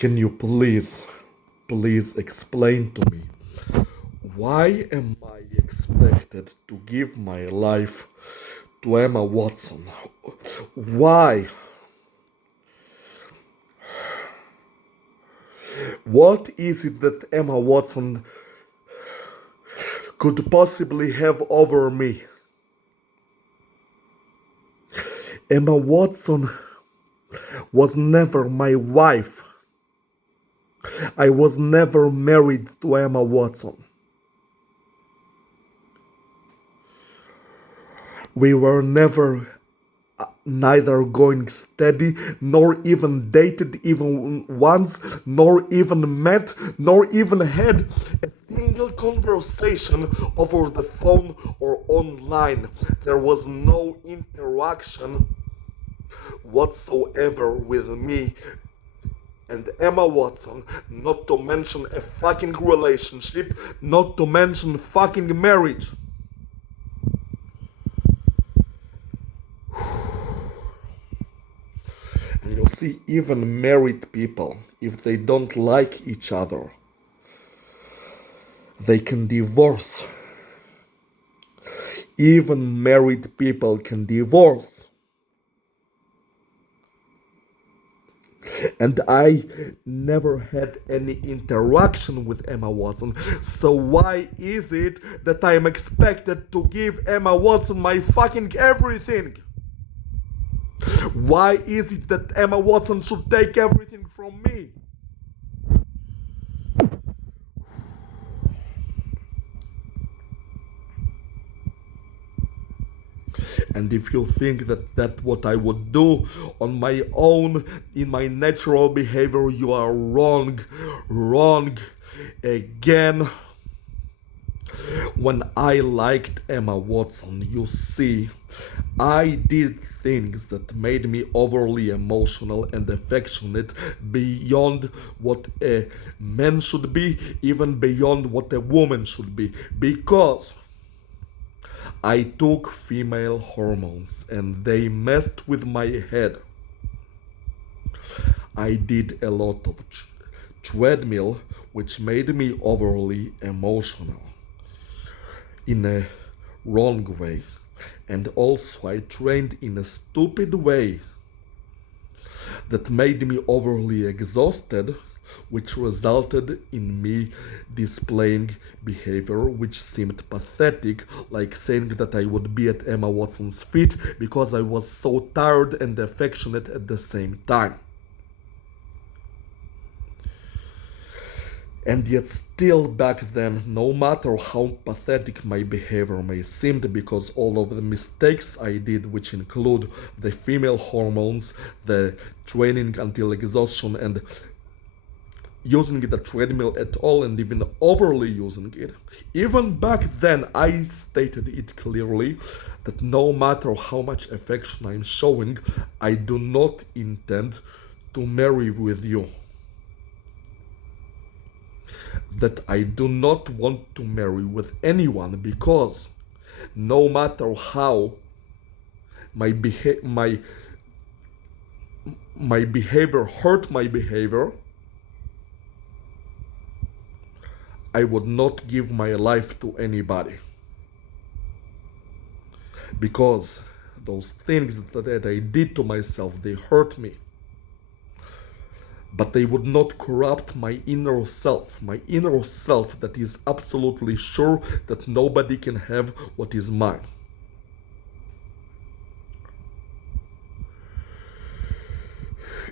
Can you please explain to me why am I expected to give my life to Emma Watson? Why? What is it that Emma Watson could possibly have over me? Emma Watson was never my wife. I was never married to Emma Watson. We were neither going steady, nor even dated even once, nor even met, nor even had a single conversation over the phone or online. There was no interaction whatsoever with me and Emma Watson, not to mention a fucking relationship, not to mention fucking marriage. And you'll see, even married people, if they don't like each other, they can divorce. Even married people can divorce. And I never had any interaction with Emma Watson. So why is it that I am expected to give Emma Watson my fucking everything? Why is it that Emma Watson should take everything from me? And if you think that that's what I would do on my own, in my natural behavior, you are wrong. Wrong again. When I liked Emma Watson, you see, I did things that made me overly emotional and affectionate beyond what a man should be, even beyond what a woman should be, because I took female hormones and they messed with my head. I did a lot of treadmill, which made me overly emotional in a wrong way. And also, I trained in a stupid way that made me overly exhausted, which resulted in me displaying behavior which seemed pathetic, like saying that I would be at Emma Watson's feet because I was so tired and affectionate at the same time. And yet still back then, no matter how pathetic my behavior may seem, because all of the mistakes I did, which include the female hormones, the training until exhaustion, and using the treadmill at all, and even overly using it, even back then I stated it clearly that no matter how much affection I'm showing, I do not intend to marry with you. That I do not want to marry with anyone, because no matter how my behavior hurt my behavior, I would not give my life to anybody, because those things that I did to myself, they hurt me, but they would not corrupt my inner self that is absolutely sure that nobody can have what is mine.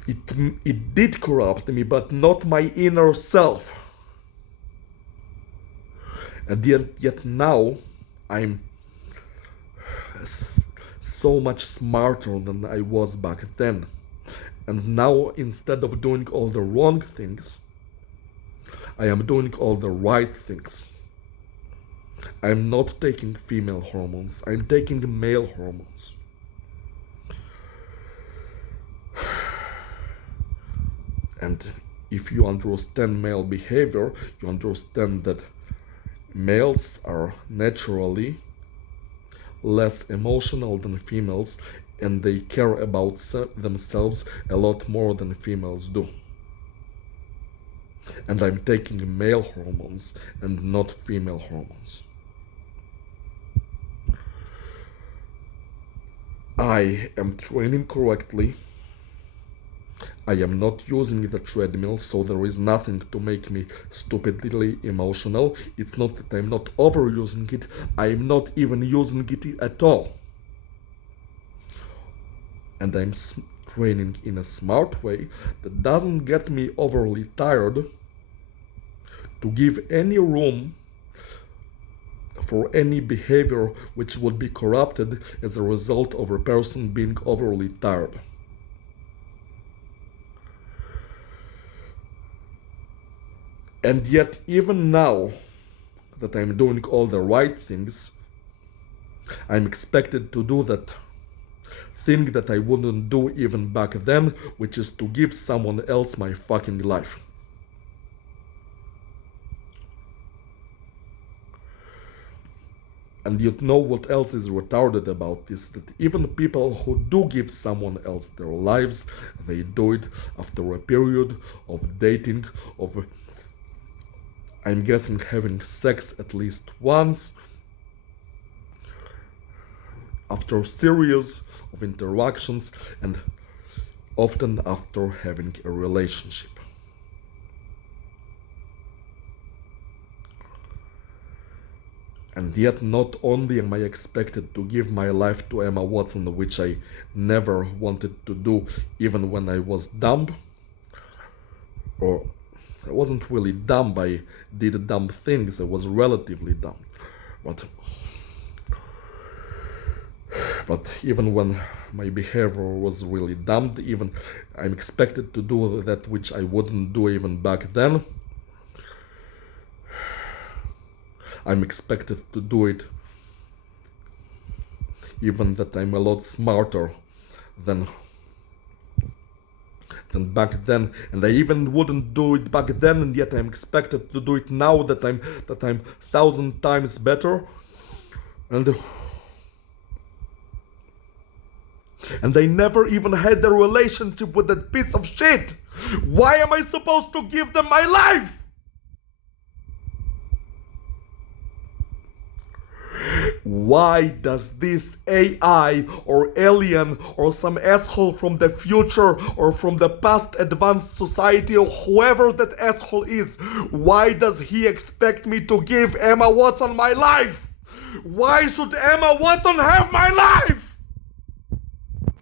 It did corrupt me, but not my inner self. And yet now I'm so much smarter than I was back then. And now, instead of doing all the wrong things, I am doing all the right things. I'm not taking female hormones, I'm taking male hormones. And if you understand male behavior, you understand that males are naturally less emotional than females, and they care about themselves a lot more than females do. and I'm taking male hormones and not female hormones. I am training correctly. I am not using the treadmill, so there is nothing to make me stupidly emotional. It's not that I'm not overusing it, I'm not even using it at all. And I'm training in a smart way that doesn't get me overly tired, to give any room for any behavior which would be corrupted as a result of a person being overly tired. And yet, even now that I'm doing all the right things, I'm expected to do that thing that I wouldn't do even back then, which is to give someone else my fucking life. And you know what else is retarded about this? That even people who do give someone else their lives, they do it after a period of dating, of, I'm guessing, having sex at least once, after a series of interactions, and often after having a relationship. And yet, not only am I expected to give my life to Emma Watson, which I never wanted to do even when I was dumb, or I wasn't really dumb, I did dumb things, I was relatively dumb. But even when my behavior was really dumb, even I'm expected to do that which I wouldn't do even back then. I'm expected to do it even that I'm a lot smarter than back then, and I even wouldn't do it back then, and yet I'm expected to do it now that I'm 1,000 times better. And I never even had a relationship with that piece of shit. Why am I supposed to give them my life? Why does this AI or alien or some asshole from the future or from the past advanced society or whoever that asshole is, why does he expect me to give Emma Watson my life? Why should Emma Watson have my life?